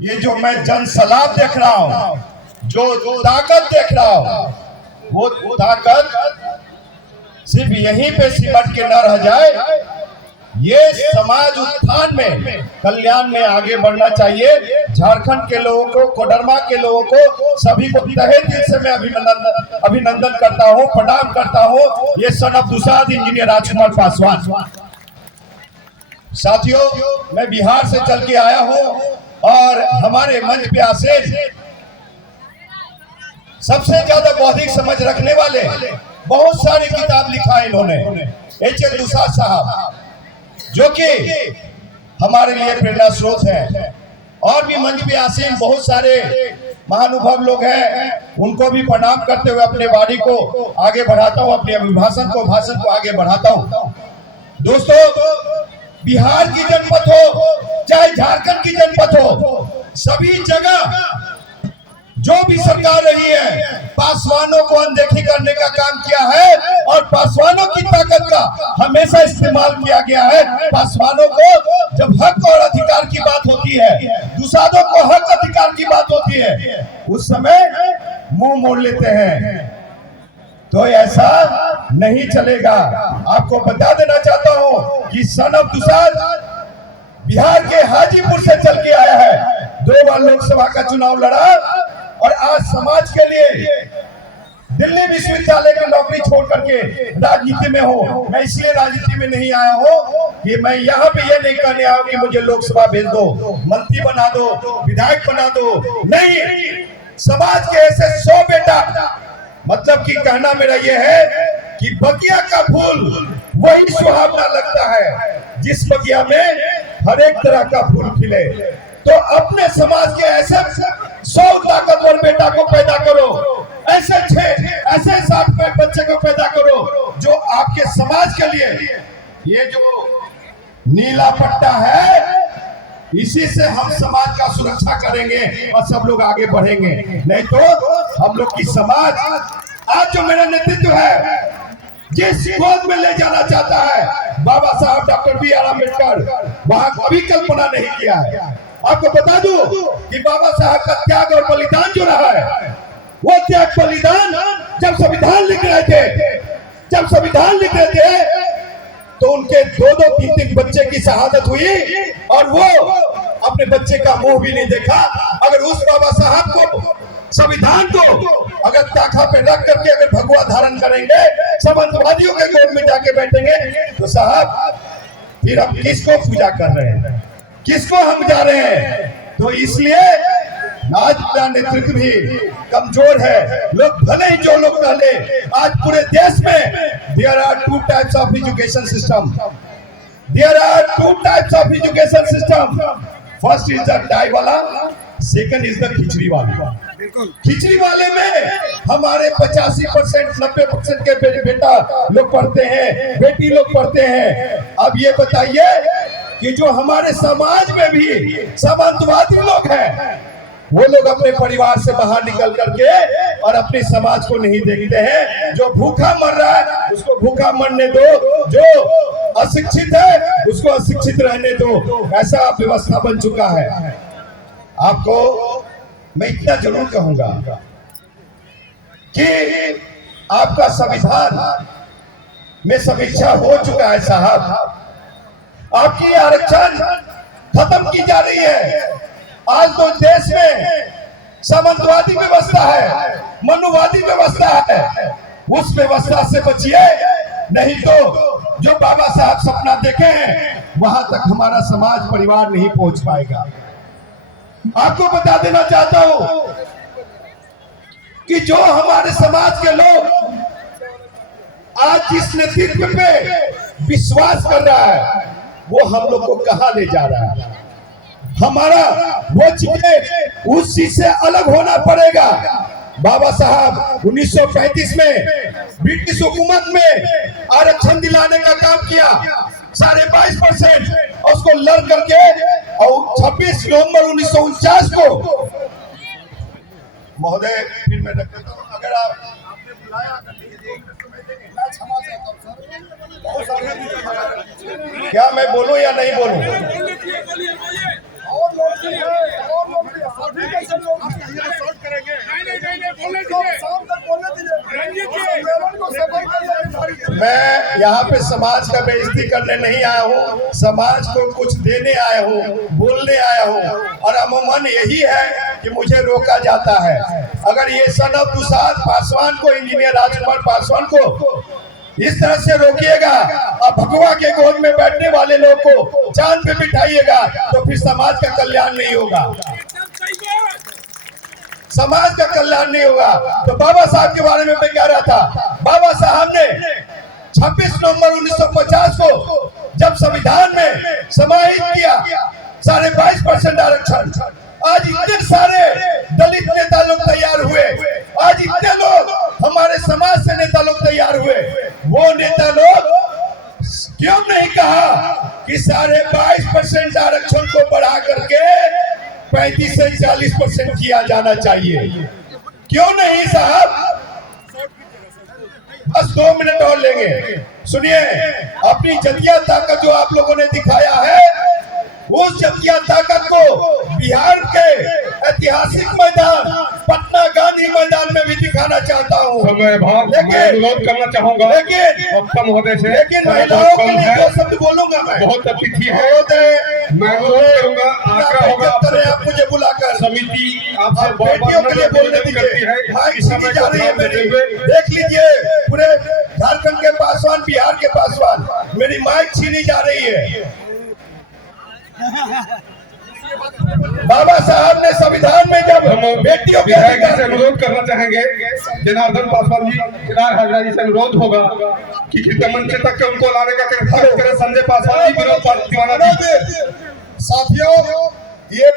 ये जो मैं जन सलाब देख रहा हूं, जो ताकत देख रहा हूं, वो ताकत सिर्फ यहीं पे सिमट के न रह जाए। ये समाज उत्थान में, कल्याण में आगे बढ़ना चाहिए। झारखंड के लोगों को, कोडरमा के लोगों को, सभी को तहे दिल से मैं अभिनंदन करता हूं, प्रणाम करता हूं। ये सन ऑफ दुसाध इंजीनियर राजकुमार पासवान। साथियों, मैं बिहार से चल के आया हूं और हमारे मंच पे आसीन सबसे ज्यादा बौद्धिक समझ रखने वाले, बहुत सारी किताब लिखा है इन्होंने, एच.एल. दुसाध साहब, जो कि हमारे लिए प्रेरणा स्रोत है। और भी मंच पे आसीन बहुत सारे महानुभव लोग हैं, उनको भी प्रणाम करते हुए अपने वाणी को आगे बढ़ाता हूं, अपने भाषण को आगे बढ़ाता हूं। दोस्तों, बिहार की जनपद हो चाहे झारखंड की जनपद हो, सभी जगह जो भी सरकार रही है, पासवानों को अनदेखी करने का काम किया है और पासवानों की ताकत का हमेशा इस्तेमाल किया गया है। पासवानों को जब हक और अधिकार की बात होती है, दुसाधों को हक अधिकार की बात होती है, उस समय मुंह मोड़ लेते हैं। तो ऐसा नहीं चलेगा। आपको बता देना चाहता हूं कि सन ऑफ दुसाध बिहार के हाजीपुर से चल के आया है, 2 बार लोकसभा का चुनाव लड़ा और आज समाज के लिए दिल्ली विश्वविद्यालय की नौकरी छोड़ करके राजनीति में हो। मैं इसलिए राजनीति में नहीं आया हूं कि मैं यहाँ पे ये नहीं कहने आया कि मुझे लोकसभा भेज दो, मंत्री बना दो, विधायक बना दो। नहीं, समाज के ऐसे 100 बेटा, मतलब कि कहना मेरा ये है कि बगिया का फूल वही सुहावना लगता है जिस बगिया में हर एक तरह का फूल खिले। तो अपने समाज के ऐसे 100 ताकतवर बेटा को पैदा करो, ऐसे 60 बच्चे को पैदा करो जो आपके समाज के लिए, ये जो नीला पट्टा है, इसी से हम समाज का सुरक्षा करेंगे और सब लोग आगे बढ़ेंगे। नहीं तो हम लोग की समाज, आज जो मेरा नेतृत्व है, जिस गोद में ले जाना चाहता है बाबा साहब डॉक्टर B.R. अम्बेडकर, वहां कभी कल्पना नहीं किया है। आपको बता दूं कि बाबा साहब का त्याग और बलिदान जो रहा है, वो त्याग बलिदान जब संविधान लिख रहे थे, तो उनके 2-2, 3-3 बच्चे की शहादत हुई और वो अपने बच्चे का मुंह भी नहीं देखा। अगर उस बाबा साहब को, संविधान को अगर ताखा पे रख करके अगर भगवा धारण करेंगे, सामंतवादियों के गोद में जाके बैठेंगे, तो साहब फिर हम किसको पूजा कर रहे हैं, किसको हम जा रहे हैं? तो इसलिए आज का नेतृत्व भी कमजोर है। लोग भले ही जो लोग पहले, आज पूरे देश में there are 2 types of education system, first is the die वाला, सेकंड इज द खिचड़ी वाला। खिचड़ी वाले में हमारे 85%, 90% के बेटा लोग पढ़ते हैं, बेटी लोग पढ़ते हैं। अब ये बताइए कि जो हमारे समाज में भी सामंतवादी लोग हैं, वो लोग अपने परिवार से बाहर निकल करके और अपने समाज को नहीं देखते हैं। जो भूखा मर रहा है उसको भूखा मरने दो, जो अशिक्षित है उसको अशिक्षित रहने दो। ऐसा व्यवस्था बन चुका है। आपको मैं इतना जरूर कहूंगा कि आपका संविधान में समीक्षा हो चुका है साहब। आपकी आरक्षण खत्म की जा रही है। आज तो देश में सामंतवादी व्यवस्था है, मनुवादी व्यवस्था है, उस व्यवस्था से बचिए, नहीं तो जो बाबा साहब सपना देखे हैं वहां तक हमारा समाज, परिवार नहीं पहुंच पाएगा। आपको बता देना चाहता हूं कि जो हमारे समाज के लोग आज जिस नेतृत्व पे विश्वास कर रहा है, वो हम लोग को कहां ले जा रहा है। हमारा वो चीजें, उस चीज से अलग होना पड़ेगा। बाबा साहब 1935 में ब्रिटिश हुकूमत में आरक्षण दिलाने का काम किया, 22.5%, और उसको लड़ करके और 26 नवंबर 1949 को, महोदय फिर मैं रख देता हूं, अगर आपने बुलाया क्या मैं बोलूं या नहीं बोलूं? मैं यहाँ पे समाज का बेइज्जती करने नहीं आया हूँ, समाज को कुछ देने आया हूँ, बोलने आया हूँ। और अमूमन यही है कि मुझे रोका जाता है। अगर ये सन ऑफ तुषार पासवान को, इंजीनियर राजकुमार पासवान को इस तरह से रोकिएगा और भगवा के गोद में बैठने वाले लोग को जान पे बिठाइएगा, तो फिर समाज का कल्याण नहीं होगा, समाज का कल्याण नहीं होगा। तो बाबा साहब के बारे में मैं कह रहा था, बाबा साहब ने 26 नवंबर 1950 को जब संविधान में समाहित किया 22.5% आरक्षण, आज इतने सारे दलित नेता लोग तैयार हुए, आज इतने लोग हमारे समाज से नेता लोग तैयार हुए। वो नेता लोग क्यों नहीं कहा कि 22.5% आरक्षण को बढ़ा करके 35 से 40% किया जाना चाहिए? क्यों नहीं साहब? बस 2 मिनट और लेंगे। सुनिए, अपनी जतिया ताकत जो आप लोगों ने दिखाया है, उस जतिया ताकत को बिहार के ऐतिहासिक मैदान पटना गांधी मैदान में भी दिखाना चाहता हूँ। मैं अनुरोध करना चाहूंगा, लेकिन महिलाओं के लिए 2 शब्द बोलूंगा मैं। बहुत अतिथि है, मैं अनुरोध करूंगा, आग्रह होगा आप मुझे बुलाकर समिति आपसे बेटियों के लिए बोलने दीजिए। माइक छीनी जा रही है मेरी, देख लीजिए, पूरे झारखंड के पासवान, बिहार के पासवान, मेरी माइक छीनी जा रही है। बाबा साहब ने संविधान में जब बेटियों के अधिकार से अनुरोध करना चाहेंगे, जनार्दन पासवान जी, केदार हाजरा जी से अनुरोध होगा कि कृपया मंच तक उनको लाने का करें। संजय पासवान जी, विनोद दीवाना जी। साथियों, ये